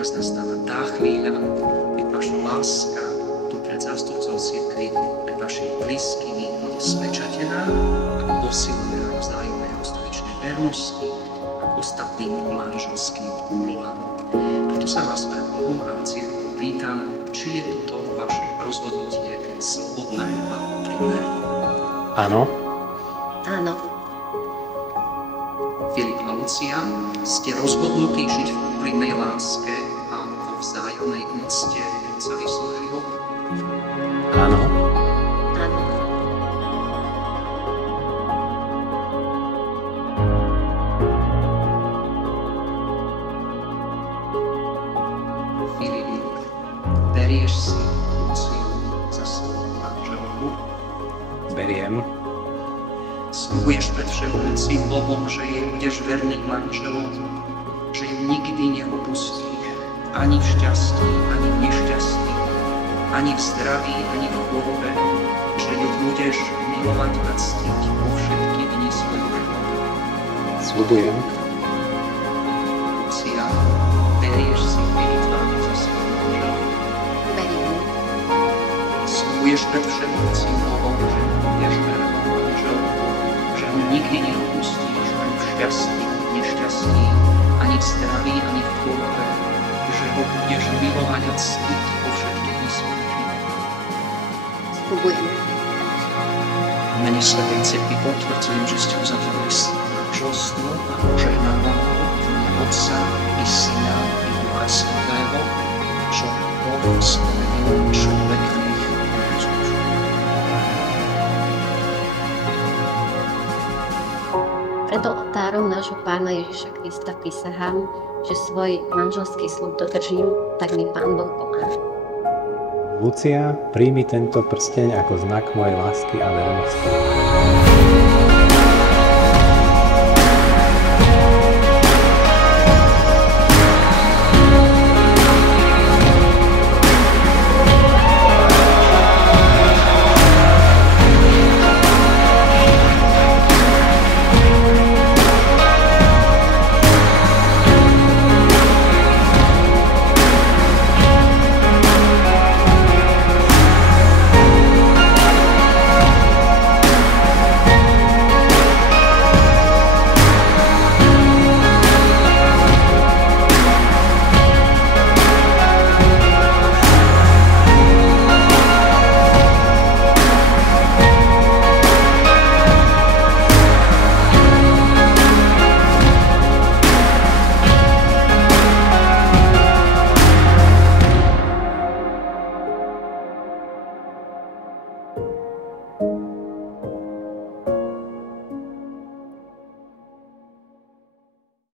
teraz nastáva tá chvíľa, keď vaša láska tu pred zástupcov cirkvi, pred vašimi blízkymi bude spečatená a posiluje vzájomné roztovičné vernosti a ostatným manželským úlohám. Preto sa vás pre Bohu a cirkvi pýtam, či je toto vaše rozhodnutie slobodné a úprimné. Áno. Áno. Filip a Lucia, ste rozhodnutí žiť v úprimnej láske a vo vzájomnej úcte celý svoj život? Áno. Áno. Filip, berieš si Luciu za svoju manželku? Beriem. Sľubuješ pred všemohúcim Bohom, že jej budeš verný manželom, že ju nikdy neopustíš, ani v šťastí, ani v nešťastí, ani v zdraví, ani v chorobe, že ju budeš milovať a ctiť vo všetky dni svojho života. Sľubujem. Lucia, berieš si Filipa za svoju manželku? Beriem. Sľubuješ pred všemohúcim Bohom, že ju budeš vernou manželkou, že ho nikdy neopustíš, ani v šťastí, nešťastí, ani v zdraví, ani v chorobe, že ho budeš milovať a ctiť vo všetky dni svojho života. Sľubujem. V mene Svätej Cirkvi potvrdzujem, že ste uzavreli manželstvo a požehnávam ho v mene Otca i Syna i Ducha Svätého, čo Boh spomenul, človek nech rozlúči. Pred oltárom nášho Pána Ježiša Krista prisahám, že svoj manželský sľub dodržím, tak mi Pán Boh pomáha. Lucia, príjmi tento prsteň ako znak mojej lásky a vernosti.